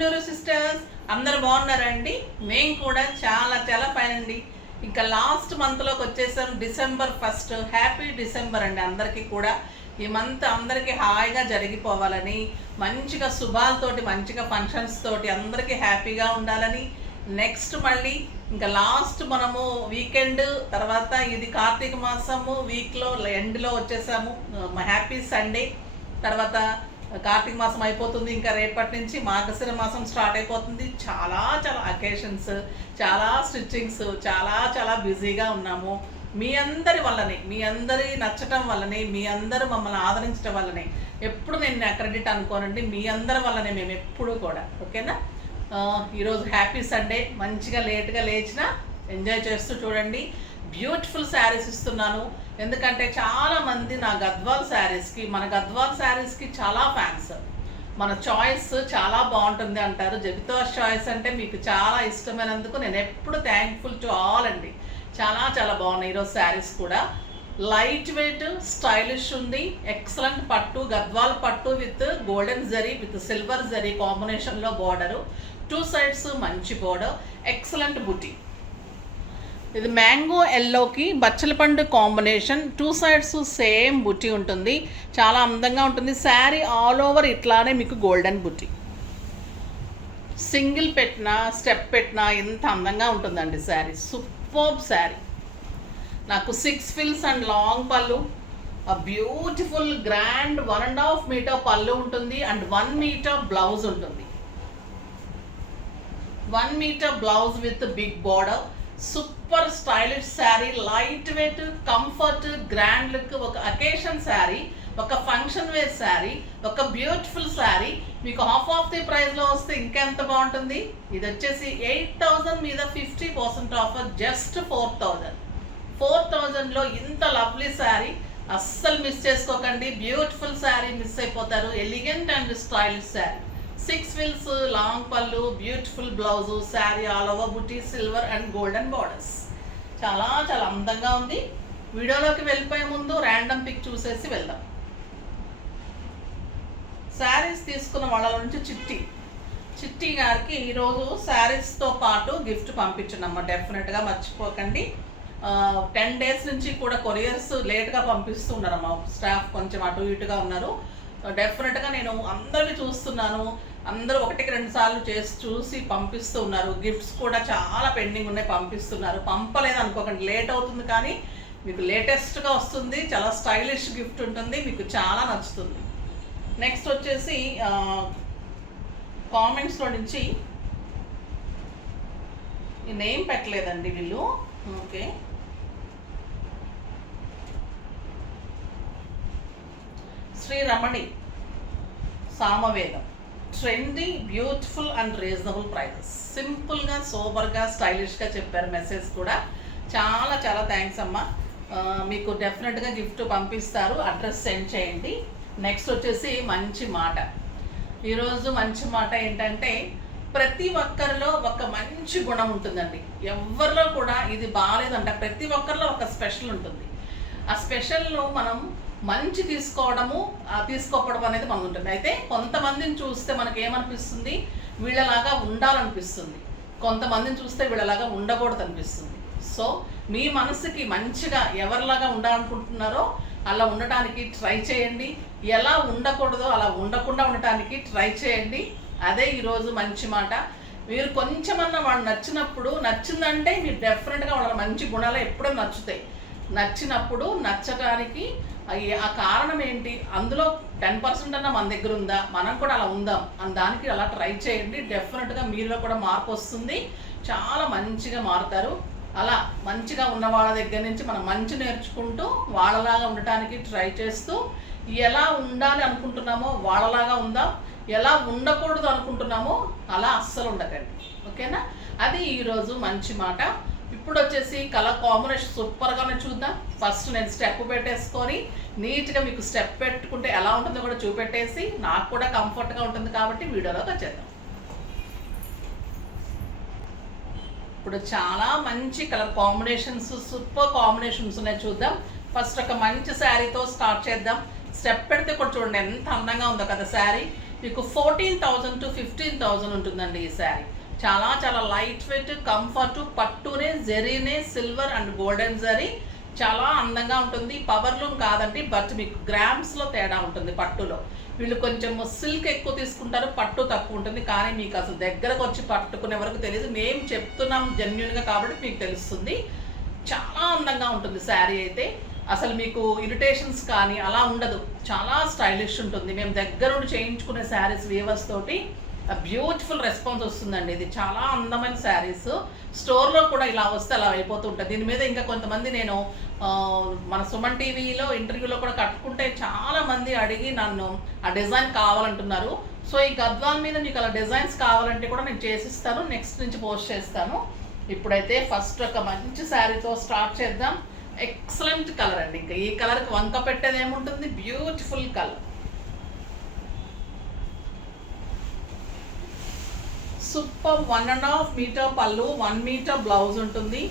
Chunduru sisters అందరు బాగున్నారండి. మేము కూడా చాలా చాలా ఫైన్ అండి. ఇంకా లాస్ట్ మంత్లోకి వచ్చేసాం. డిసెంబర్ 1. హ్యాపీ డిసెంబర్ అండి అందరికీ కూడా. ఈ మంత్ అందరికీ హాయిగా జరిగిపోవాలని, మంచిగా శుభాలతోటి, మంచిగా ఫంక్షన్స్ తోటి అందరికీ హ్యాపీగా ఉండాలని. నెక్స్ట్ మళ్ళీ ఇంకా లాస్ట్ మనము వీకెండ్ తర్వాత ఇది కార్తీక మాసము వీక్లో ఎండ్లో వచ్చేసాము. Happy Sunday. తర్వాత కార్తీక మాసం అయిపోతుంది. ఇంకా రేపటి నుంచి మార్గశిర మాసం స్టార్ట్ అయిపోతుంది. చాలా చాలా అకేషన్స్, చాలా స్టిచ్చింగ్స్, చాలా చాలా బిజీగా ఉన్నాము. మీ అందరి వల్లనే, మీ అందరి నచ్చటం వల్లనే, మీ అందరూ మమ్మల్ని ఆదరించడం వల్లనే. ఎప్పుడు నేను క్రెడిట్ అనుకోనండి, మీ అందరి వల్లనే మేము ఎప్పుడు కూడా. ఓకేనా? ఈరోజు హ్యాపీ సండే. మంచిగా లేట్గా లేచిన ఎంజాయ్ చేస్తూ చూడండి. బ్యూటిఫుల్ శారీస్ ఇస్తున్నాను. ఎందుకంటే చాలామంది నా గద్వాల్ శారీస్కి, మన గద్వాల్ శారీస్కి చాలా ఫ్యాన్స్. మన చాయిస్ చాలా బాగుంటుంది అంటారు. జబితాస్ చాయిస్ అంటే మీకు చాలా ఇష్టమైనందుకు నేను ఎప్పుడు థ్యాంక్ఫుల్ టు ఆల్ అండి. చాలా చాలా బాగున్నాయి ఈరోజు శారీస్ కూడా. లైట్ వెయిట్, స్టైలిష్ ఉంది. ఎక్సలెంట్ పట్టు, గద్వాల్ పట్టు with golden zari with silver zari కాంబినేషన్లో బార్డరు. 2 sides మంచి బార్డర్, ఎక్సలెంట్ బుటీ. ఇది మ్యాంగో ఎల్లోకి బచ్చల పండు కాంబినేషన్. 2 sides సేమ్ బుటీ ఉంటుంది. చాలా అందంగా ఉంటుంది. శారీ ఆల్ ఓవర్ ఇట్లానే మీకు గోల్డెన్ బుటీ. సింగిల్ పెట్టినా, స్టెప్ పెట్టినా ఎంత అందంగా ఉంటుందండి శారీ. సూపర్బ్ శారీ. నాకు 6 fills and long pallu, beautiful grand 1.5 meter పళ్ళు ఉంటుంది అండ్ 1 meter బ్లౌజ్ ఉంటుంది. 1 meter blouse with big border. Super stylish sari. Light weight, comfort, grand look. ఒక అకేషన్ శారీ, ఒక ఫంక్షన్ వేర్ శారీ, ఒక బ్యూటిఫుల్ శారీ మీకు హాఫ్ ఆఫ్ ది ప్రైస్లో వస్తే ఇంకెంత బాగుంటుంది. ఇది వచ్చేసి 8,000 మీద 50% ఆఫర్. జస్ట్ 4,000. 4,000లో ఇంత లవ్లీ శారీ అస్సలు మిస్ చేసుకోకండి. బ్యూటిఫుల్ శారీ మిస్ అయిపోతారు. Elegant and stylish sari. 6 fills, long pallu, beautiful blouse, sari all over buti, silver and golden borders. చాలా చాలా అందంగా ఉంది. వీడియోలోకి వెళ్ళిపోయే ముందు ర్యాండమ్ పిక్ చూసేసి వెళ్దాం. శారీస్ తీసుకున్న వాళ్ళ నుంచి చిట్టి గారికి ఈరోజు శారీస్తో పాటు గిఫ్ట్ పంపించున్నాము. డెఫినెట్గా మర్చిపోకండి. 10 days నుంచి కూడా కొరియర్స్ లేట్గా పంపిస్తూ ఉన్నారమ్మా. స్టాఫ్ కొంచెం అటు ఇటుగా ఉన్నారు. డెఫినెట్గా నేను అందరిని చూస్తున్నాను. అందరూ 1-2 సార్లు చూసి పంపిస్తూ ఉన్నారు. గిఫ్ట్స్ కూడా చాలా పెండింగ్ ఉన్నాయి, పంపిస్తున్నారు. పంపలేదు అనుకోకండి, లేట్ అవుతుంది కానీ మీకు లేటెస్ట్గా వస్తుంది. చాలా స్టైలిష్ గిఫ్ట్ ఉంటుంది, మీకు చాలా నచ్చుతుంది. నెక్స్ట్ వచ్చేసి కామెంట్స్లో నుంచి ఈ నేమ్ పెట్టలేదండి వీళ్ళు. Okay, Shri Ramani Samavedam. Trendy, beautiful and reasonable prices. సింపుల్గా, సోబర్గా, స్టైలిష్గా చెప్పారు. మెసేజ్ కూడా చాలా చాలా థ్యాంక్స్ అమ్మా. మీకు డెఫినెట్గా గిఫ్ట్ పంపిస్తారు. అడ్రస్ సెండ్ చేయండి. నెక్స్ట్ వచ్చేసి మంచి మాట. ఈరోజు మంచి మాట ఏంటంటే, ప్రతి ఒక్కరిలో ఒక మంచి గుణం ఉంటుందండి. ఎవరిలో కూడా ఇది బాగాలేదంట. ప్రతి ఒక్కరిలో ఒక స్పెషల్ ఉంటుంది. ఆ స్పెషల్ను మనం మంచి తీసుకోవడం అనేది మనకు ఉంటుంది. అయితే కొంతమందిని చూస్తే మనకి ఏమనిపిస్తుంది, వీళ్ళలాగా ఉండాలనిపిస్తుంది. కొంతమందిని చూస్తే వీళ్ళలాగా ఉండకూడదు అనిపిస్తుంది. సో మీ మనసుకి మంచిగా ఎవరిలాగా ఉండాలనుకుంటున్నారో అలా ఉండటానికి ట్రై చేయండి. ఎలా ఉండకూడదో అలా ఉండకుండా ఉండటానికి ట్రై చేయండి. అదే ఈరోజు మంచి మాట. మీరు కొంచెమన్నా వాళ్ళు నచ్చినప్పుడు, నచ్చిందంటే మీరు డెఫినెట్గా వాళ్ళ మంచి గుణాలు ఎప్పుడూ నచ్చుతాయి. నచ్చినప్పుడు నచ్చటానికి ఆ కారణం ఏంటి, అందులో 10% అన్నా మన దగ్గర ఉందా, మనం కూడా అలా ఉందాం అని దానికి అలా ట్రై చేయండి. డెఫినెట్గా మీలో కూడా మార్పు వస్తుంది. చాలా మంచిగా మారుతారు. అలా మంచిగా ఉన్న వాళ్ళ దగ్గర నుంచి మనం మంచి నేర్చుకుంటూ వాళ్ళలాగా ఉండటానికి ట్రై చేస్తూ, ఎలా ఉండాలి అనుకుంటున్నామో వాళ్ళలాగా ఉందాం, ఎలా ఉండకూడదు అనుకుంటున్నామో అలా అస్సలు ఉండకండి. ఓకేనా? అది ఈరోజు మంచి మాట. ఇప్పుడు వచ్చేసి కలర్ కాంబినేషన్ సూపర్గానే చూద్దాం. ఫస్ట్ నేను స్టెప్ పెట్టేసుకొని నీట్గా మీకు స్టెప్ పెట్టుకుంటే ఎలా ఉంటుందో కూడా చూపెట్టేసి, నాకు కూడా కంఫర్ట్గా ఉంటుంది కాబట్టి వీడియోలోకి వచ్చేద్దాం. ఇప్పుడు చాలా మంచి కలర్ కాంబినేషన్స్, సూపర్ కాంబినేషన్స్ ఉన్నాయి, చూద్దాం. ఫస్ట్ ఒక మంచి శారీతో స్టార్ట్ చేద్దాం. స్టెప్ పెడితే కూడా చూడండి ఎంత అందంగా ఉందో కదా శారీ. మీకు 14,000 to 15,000 ఉంటుందండి ఈ శారీ. చాలా చాలా లైట్ వెయిట్, కంఫర్ట్, పట్టునే జరీనే సిల్వర్ అండ్ గోల్డెన్ జరీ, చాలా అందంగా ఉంటుంది. పవర్ లూమ్ కాదండి, బట్ మీకు గ్రామ్స్లో తేడా ఉంటుంది పట్టులో. వీళ్ళు కొంచెం సిల్క్ ఎక్కువ తీసుకుంటారు, పట్టు తక్కువ ఉంటుంది. కానీ మీకు అసలు దగ్గరకు వచ్చి పట్టుకునే వరకు తెలియదు. మేము చెప్తున్నాం జెన్యున్గా కాబట్టి మీకు తెలుస్తుంది. చాలా అందంగా ఉంటుంది శారీ అయితే. అసలు మీకు ఇరిటేషన్స్ కానీ అలా ఉండదు, చాలా స్టైలిష్ ఉంటుంది. మేము దగ్గరుండి చేయించుకునే శారీస్ వీవర్స్ తోటి బ్యూటిఫుల్ రెస్పాన్స్ వస్తుందండి. ఇది చాలా అందమైన శారీస్. స్టోర్లో కూడా ఇలా వస్తే అలా అయిపోతూ ఉంటుంది. దీని మీద ఇంకా కొంతమంది నేను మన సుమన్ టీవీలో ఇంటర్వ్యూలో కూడా కట్టుకుంటే చాలామంది అడిగి నన్ను ఆ డిజైన్ కావాలంటున్నారు. సో ఈ గద్వాల్ మీద మీకు అలా డిజైన్స్ కావాలంటే కూడా నేను చేసిస్తాను, నెక్స్ట్ నుంచి పోస్ట్ చేస్తాను. ఇప్పుడైతే ఫస్ట్ ఒక మంచి శారీతో స్టార్ట్ చేద్దాం. ఎక్సలెంట్ కలర్ అండి, ఇంకా ఈ కలర్కి వంక పెట్టేది ఏముంటుంది, బ్యూటిఫుల్ కలర్. సూపర్ 1.5 మీటర్ పళ్ళు, 1 మీటర్ బ్లౌజ్ ఉంటుంది.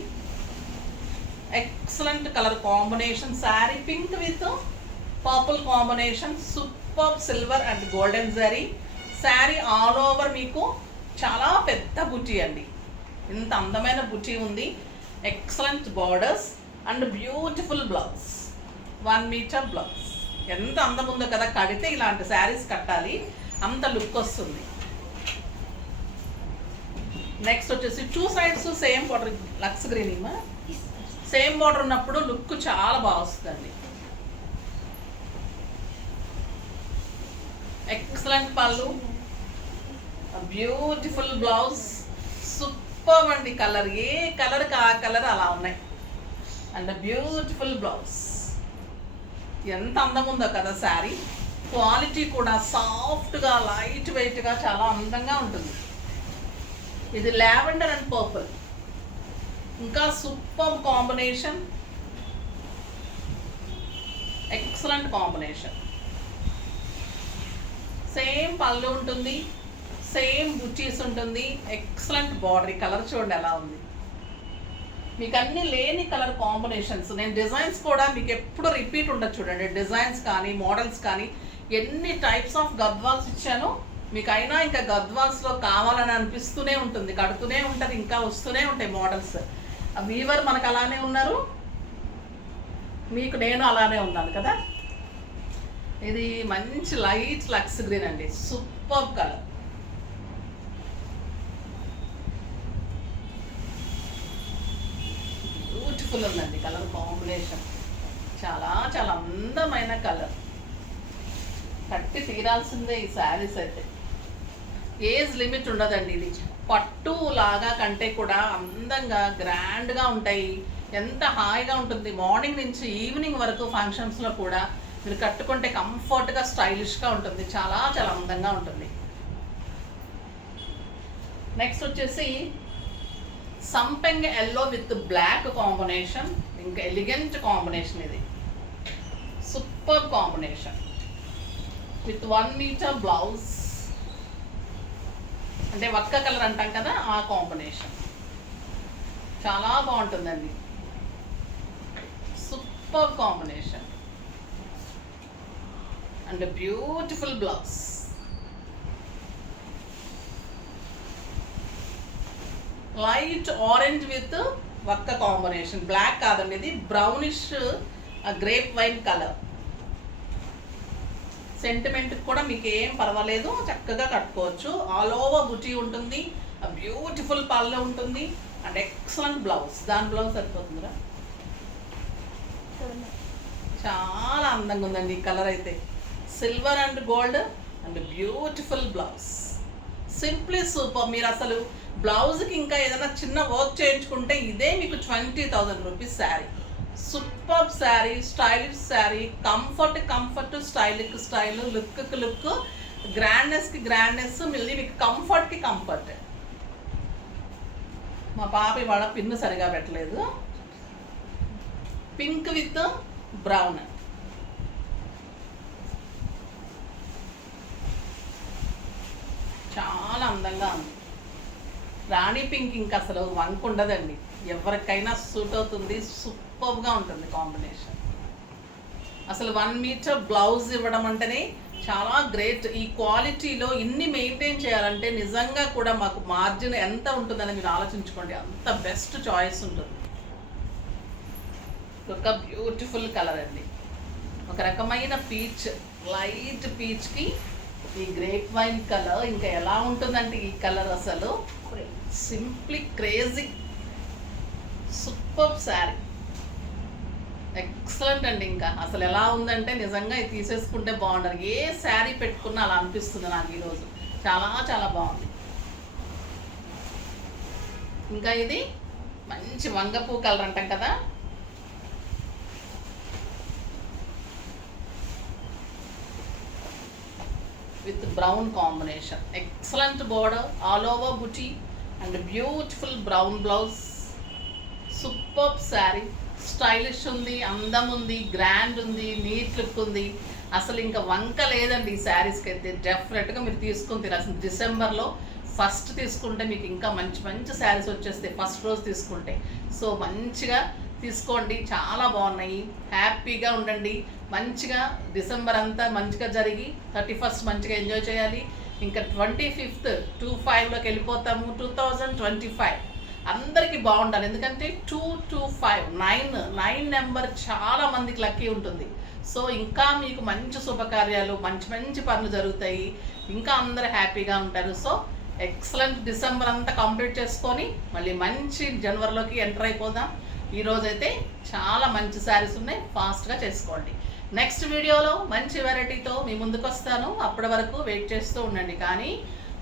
Excellent colour combination. Sari pink with purple combination. Super silver and golden zari. Sari all over మీకు చాలా పెద్ద బుటీ అండి, ఇంత అందమైన బుటీ ఉంది. Excellent borders and beautiful blouse, 1 meter blouse. ఎంత అందం ఉందో కదా, కడితే ఇలాంటి శారీస్ కట్టాలి, అంత లుక్ వస్తుంది. నెక్స్ట్ వచ్చేసి 2 sides same border, lux green same border ఉన్నప్పుడు లుక్ చాలా బాగా వస్తుందండి. ఎక్సలెంట్ పళ్ళు, బ్యూటిఫుల్ బ్లౌజ్. సూపర్ అండి కలర్, ఏ కలర్కి ఆ కలర్ అలా ఉన్నాయి. And beautiful blouse. ఎంత అందం ఉందో కదా శారీ. క్వాలిటీ కూడా సాఫ్ట్గా లైట్ వెయిట్గా చాలా అందంగా ఉంటుంది. ఇది లావెండర్ అండ్ పర్పుల్, ఇంకా super combination. Excellent combination. Same పళ్ళు ఉంటుంది, సేమ్ బుటీస్ ఉంటుంది. Excellent border. కలర్ చూడండి ఎలా ఉంది. మీకు అన్ని లేని కలర్ కాంబినేషన్స్. నేను డిజైన్స్ కూడా మీకు ఎప్పుడు రిపీట్ ఉండదు చూడండి. డిజైన్స్ కానీ మోడల్స్ కానీ ఎన్ని టైప్స్ ఆఫ్ గద్వాల్స్ ఇచ్చాను మీకు. అయినా ఇంకా గద్వాల్స్లో కావాలని అనిపిస్తూనే ఉంటుంది, కడుతూనే ఉంటుంది, ఇంకా వస్తూనే ఉంటాయి మోడల్స్. వీవర్ మనకు అలానే ఉన్నారు, మీకు నేను అలానే ఉన్నాను కదా. ఇది మంచి లైట్ లక్స్ గ్రీన్ అండి, సూపర్ కలర్. బ్యూటిఫుల్ ఉందండి కలర్ కాంబినేషన్. చాలా చాలా అందమైన కలర్. కట్టి తీరాల్సిందే ఈ శారీస్ అయితే. ఏజ్ లిమిట్ ఉండదండి. ఇది పట్టు లాగా కంటే కూడా అందంగా గ్రాండ్గా ఉంటాయి. ఎంత హాయిగా ఉంటుంది. మార్నింగ్ నుంచి ఈవినింగ్ వరకు ఫంక్షన్స్లో కూడా మీరు కట్టుకుంటే కంఫర్ట్గా స్టైలిష్గా ఉంటుంది. చాలా చాలా అందంగా ఉంటుంది. నెక్స్ట్ వచ్చేసి సంపెంగ ఎల్లో విత్ బ్లాక్ కాంబినేషన్. ఇంకా ఎలిగెంట్ కాంబినేషన్ ఇది. Super combination with 1 meter blouse. అంటే వక్క కలర్ అంటాం కదా, ఆ కాంబినేషన్ చాలా బాగుంటుందండి. Super combination and beautiful blouse. Light orange with వక్క కాంబినేషన్. బ్లాక్ కాదండి, ఇది brownish grape wine colour. Sentiment కూడా మీకు ఏం పర్వాలేదు, చక్కగా కట్టుకోవచ్చు. ఆల్ ఓవర్ బుటీ ఉంటుంది, బ్యూటిఫుల్ పళ్ళు ఉంటుంది అండ్ ఎక్సలెంట్ బ్లౌజ్. దాని బ్లౌజ్ సరిపోతుందిరా, చాలా అందంగా ఉందండి ఈ కలర్ అయితే. Silver and gold and beautiful blouse. Simply super. మీరు అసలు బ్లౌజ్కి ఇంకా ఏదైనా చిన్న వర్క్ చేయించుకుంటే ఇదే మీకు 20,000 rupees sari. Super sari, stylish sari. Comfort, స్టైల్కి స్టైల్, లుక్కి లుక్, గ్రాండ్నెస్కి గ్రాండ్నెస్, మళ్ళీ మీకు కంఫర్ట్కి కంఫర్ట్. మా పాప ఇవాళ పిన్ను సరిగా పెట్టలేదు. Pink with brown. చాలా అందంగా ఉంది. రాణి పింక్ ఇంకా అసలు వంక ఉండదండి, ఎవరికైనా సూట్ అవుతుంది. సూపర్గా ఉంటుంది కాంబినేషన్. అసలు 1 మీటర్ బ్లౌజ్ ఇవ్వడం అంటేనే చాలా గ్రేట్. ఈ క్వాలిటీలో ఇన్ని మెయింటైన్ చేయాలంటే నిజంగా కూడా మాకు మార్జిన్ ఎంత ఉంటుందని మీరు ఆలోచించుకోండి. అంత బెస్ట్ చాయిస్ ఉంటుంది. ఒక బ్యూటిఫుల్ కలర్ అండి, ఒక రకమైన పీచ్, లైట్ పీచ్కి ఈ గ్రేప్ వైన్ కలర్ ఇంకా ఎలా ఉంటుందంటే ఈ కలర్ అసలు simply crazy. Super sari, excellent అండి. ఇంకా అసలు ఎలా ఉందంటే నిజంగా ఇది తీసేసుకుంటే బాగుంటుంది. ఏ శారీ పెట్టుకున్నా అలా అనిపిస్తుంది నాకు ఈరోజు. చాలా చాలా బాగుంది. ఇంకా ఇది మంచి వంగపూ కలర్ అంటాం కదా, with brown combination. Excellent border, all over buti and beautiful brown blouse. Super sari, stylish ఉంది, అందం ఉంది, గ్రాండ్ ఉంది, నీట్ లుక్ ఉంది. అసలు ఇంకా వంక లేదండి ఈ శారీస్కి అయితే. డెఫినెట్గా మీరు తీసుకుని తినాల్సింది. డిసెంబర్లో ఫస్ట్ తీసుకుంటే మీకు ఇంకా మంచి మంచి శారీస్ వచ్చేస్తాయి ఫస్ట్ రోజు తీసుకుంటే. సో మంచిగా తీసుకోండి, చాలా బాగున్నాయి. హ్యాపీగా ఉండండి. మంచిగా డిసెంబర్ అంతా మంచిగా జరిగి 31st మంచిగా ఎంజాయ్ చేయాలి. ఇంకా 25th 25లోకి వెళ్ళిపోతాము. 2025 అందరికీ బాగుండాలి. ఎందుకంటే 225 9 నెంబర్ చాలా మందికి లక్కీ ఉంటుంది. సో ఇంకా మీకు మంచి శుభకార్యాలు, మంచి మంచి పనులు జరుగుతాయి. ఇంకా అందరూ హ్యాపీగా ఉంటారు. సో ఎక్సలెంట్ డిసెంబర్ అంతా కంప్లీట్ చేసుకొని మళ్ళీ మంచి జనవరిలోకి ఎంటర్ అయిపోదాం. ఈరోజైతే చాలా మంచి శారీస్ ఉన్నాయి, ఫాస్ట్గా చేసుకోండి. నెక్స్ట్ వీడియోలో మంచి వెరైటీతో మీ ముందుకు వస్తాను. అప్పటి వరకు వెయిట్ చేస్తూ ఉండండి. కానీ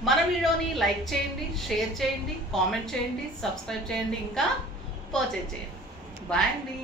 మన వీడియోని లైక్ చేయండి, షేర్ చేయండి, కామెంట్ చేయండి, సబ్స్క్రైబ్ చేయండి, ఇంకా పర్చేజ్ చేయండి. బాయ్ అండి.